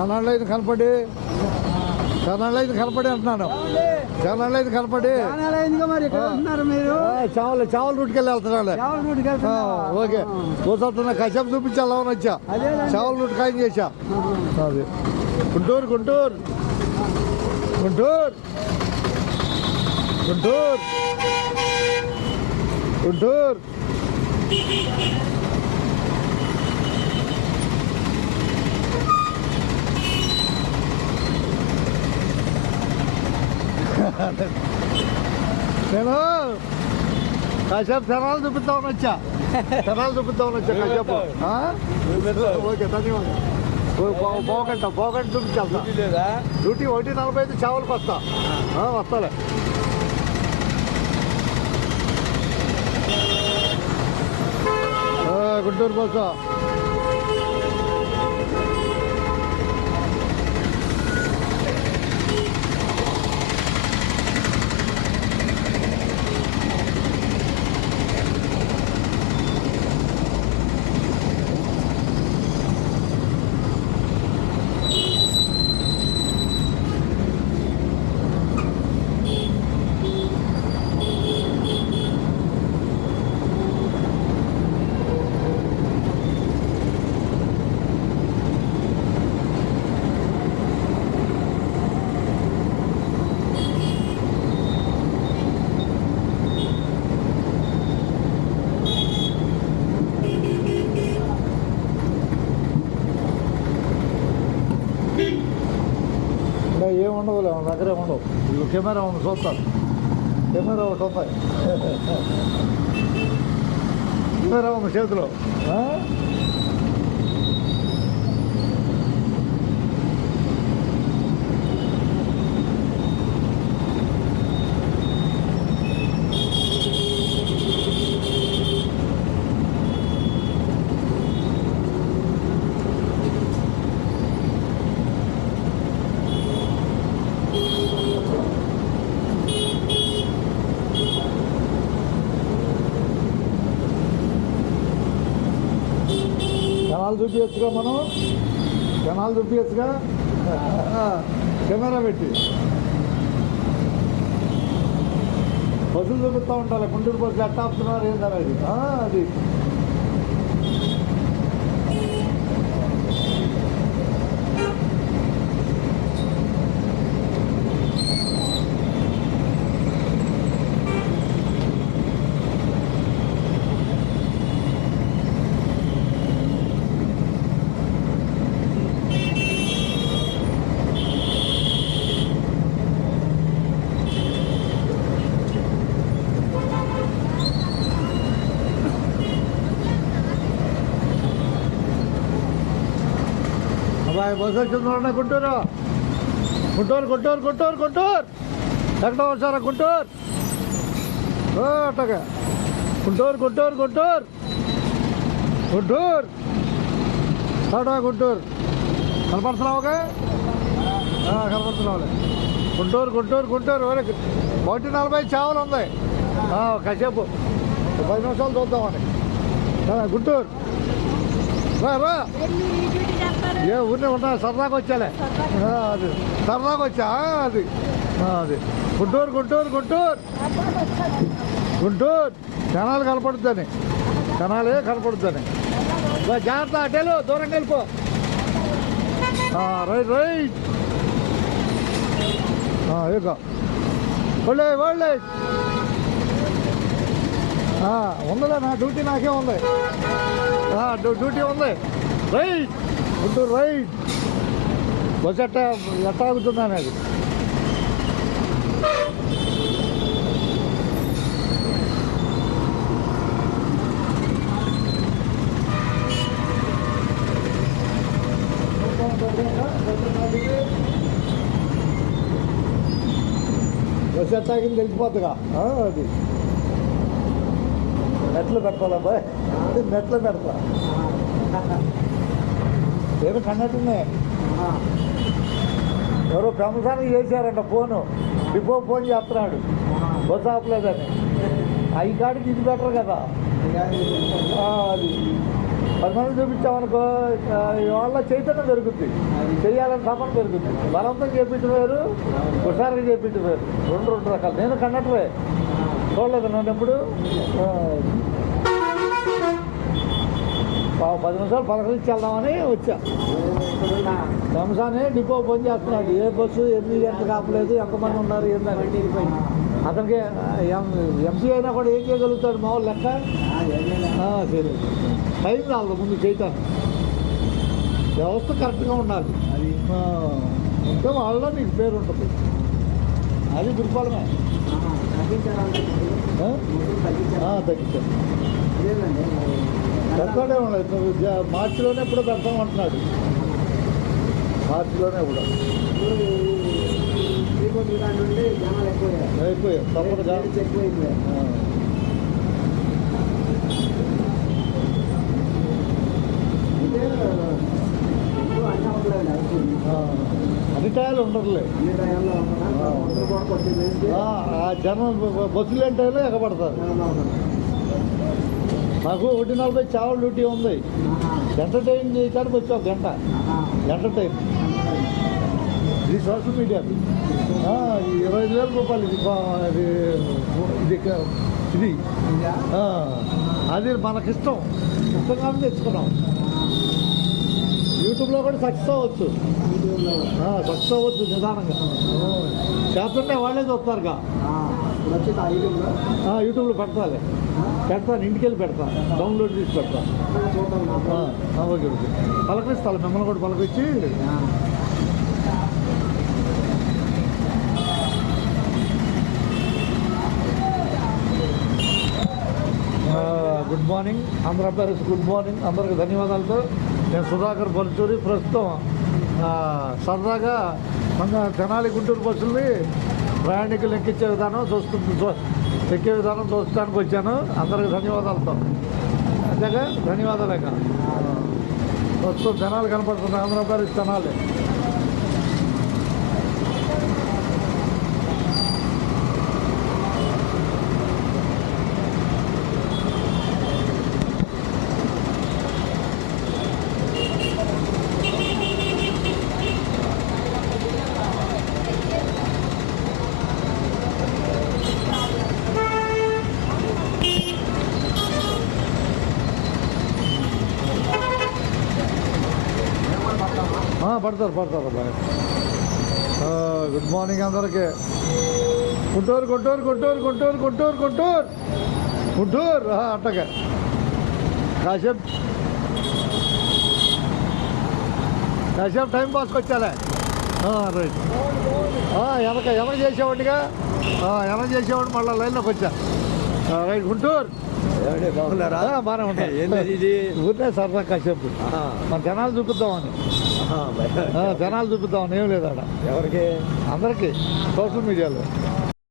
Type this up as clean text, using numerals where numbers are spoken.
కనాళ్ళు ఇది కనపడి అంటున్నాను. కనాళ్ళు ఇది కనపడి చావల రూట్కి వెళ్ళి వెళ్తున్నాను. ఓకే కూర్చొస్తున్నా కశ్యప్ చూపించాలి అవును వచ్చా చావల రూట్ ఖాయం చేశా. అది గుంటూరు గుంటూరు గుంటూరు గుంటూరు గుంటూరు నేను కాసేపు తెనాలు చూపిద్దామని వచ్చా కాసేపు. ఓకే ధన్యవాదాలు. పోగంట చూపించాలి డ్యూటీ 1:45 చావలకు వస్తాలే. గుంటూరు బస్సు ఏముండవు దగ్గరే ఉండవు. ఇవి కెమెరా ఉంది చూస్తాను. కెమెరా ఒకటి ఉంది చేతిలో. కెనాలు చూపించచ్చుగా కెమెరా పెట్టి బస్సులు చూపిస్తూ ఉంటారు. గుంటూరు బస్సులు ఎట్లా ఆపుతున్నారు ఏంటనేది అది. బస్సు వచ్చింది గుంటూరు గుంటూరు గుంటూరు గుంటూరు గుంటూరు ఎక్కడ వచ్చారా గుంటూరు అట్టగా గుంటూరు గుంటూరు గుంటూరు గుంటూరు అటా గుంటూరు కనపడుతున్నావుగా కనపడుతున్నావులే. గుంటూరు గుంటూరు గుంటూరు 1:40 చావలు ఉంది. కాసేపు 10 నిమిషాలు చూద్దామని. గుంటూరు రా ఏ ఊరినే ఉంటా సరదాగా వచ్చాలే. అది సరదాగా వచ్చా అది గుంటూరు గుంటూరు గుంటూరు గుంటూరు కెనాలు కనపడుద్దని కెనాలే కనపడుద్దని. జాగ్రత్త అటేలు దూరంగా వెళ్ళిపో. రైట్ రైట్ ఇక ఒళ్ళే ఒళ్ళే ఉందిలే నా డ్యూటీ నాకే ఉంది. డ్యూటీ ఉంది. రైట్ గుంటూరు రైట్ బస్సు ఎట్లా ఆగుతుంది అనేది. బస్సు ఎట్లా ఆగింది తెలిసిపోతుందిగా. అది నెట్లు పెట్టాలబ్బాయి నెట్లు పెడతా. ఏదో కన్నట్టున్నాయి. ఎవరో ప్రమసానికి చేశారంట ఫోను. డిపో ఫోన్ చేస్తున్నాడు బస్సు ఆపలేదని. అవి కాడికి ఇది బెటర్ కదా. అది 10 మంది చూపించామనుకో వాళ్ళ చైతన్యం పెరుగుద్ది, చెయ్యాలని తపన పెరుగుద్ది. బలవంతం చేపించలేరు, హుషారుగా చేపించలేరు. రెండు రకాలు. నేను కండక్టరే, చూడలేదు నన్ను ఎప్పుడు. 10 నిమిషాలు పలకరించి వెళ్దామని వచ్చా. రంజానే డిపో పని చేస్తున్నాడు. ఏ బస్సు ఎన్ని గంటలు ఆపలేదు, ఎంతమంది ఉన్నారు ఏందని. అతనికి ఎంసీ అయినా కూడా ఏం చేయగలుగుతాడు మా వాళ్ళు లెక్క. సరే, టైం రాదు ముందు చేయటాను. వ్యవస్థ కరెక్ట్గా ఉండాలి. ఉంటే వాళ్ళలో నీకు పేరు ఉంటుంది. అది దుర్బలమే. తగ్గించాను. పెడతాడే ఉండదు. మార్చిలోనే ఎప్పుడో పెడతామంటున్నాడు. మార్చిలోనే కూడా అయిపోయాయి. తప్పదుగా అన్ని టైంలో ఉండరులే. జనం బస్సు లేని టైంలో ఎగబడతారు. నాకు 1:40 చావల్ డ్యూటీ ఉంది. ఎంటర్టైన్ చేయడానికి వచ్చి ఒక గంట ఎంటర్టైన్. ఇది సోషల్ మీడియా. 25,000 రూపాయలు ఇది ఇది అది మనకిష్టం. ఇష్టంగానే తెచ్చుకున్నాం. యూట్యూబ్లో కూడా సక్సెస్ అవ్వచ్చు. సక్సెస్ అవ్వచ్చు నిదానంగా. చేస్తుంటే వాళ్ళే చూస్తారుగా. యూట్యూబ్లో పెడతాను. ఇంటికి వెళ్ళి పెడతాను. డౌన్లోడ్ చేసి పెడతాను. Okay okay. పలకరిస్తాను. మిమ్మల్ని కూడా పలకరించి. Good morning Andhra Pradesh. Good morning అందరికి ధన్యవాదాలతో. నేను సుధాకర్ పరుచూరి. ప్రస్తుతం సరదాగా మన తెనాలి గుంటూరు బస్సుల్ని ప్రయాణికులు ఎక్కించే విధానం ఎక్కే విధానం చూడటానికి వచ్చాను. అందరికి ధన్యవాదాలతో. అంతేగా ధన్యవాదాలేక. ప్రస్తుతం తెనాలి కనపడుతుంది. ఆంధ్రప్రదేశ్ తెనాలి. పడతారు అబ్బాయి. గుడ్ మార్నింగ్ అందరికీ. గుంటూరు అట్టగా కాసేపు టైం పాస్కి వచ్చాలే. రైట్. ఎనక చేసేవాడిగా చేసేవాడు మళ్ళీ లైన్లోకి వచ్చా. రైట్. గుంటూరు బాగున్నారా? బాగానే ఉంటాయి. ఊరినే సరదా కాసేపు మన జనాలు చూపిద్దామని. జనాలు చూపిద్దామని ఏం లేదు అక్కడ. ఎవరికి? అందరికీ. సోషల్ మీడియాలో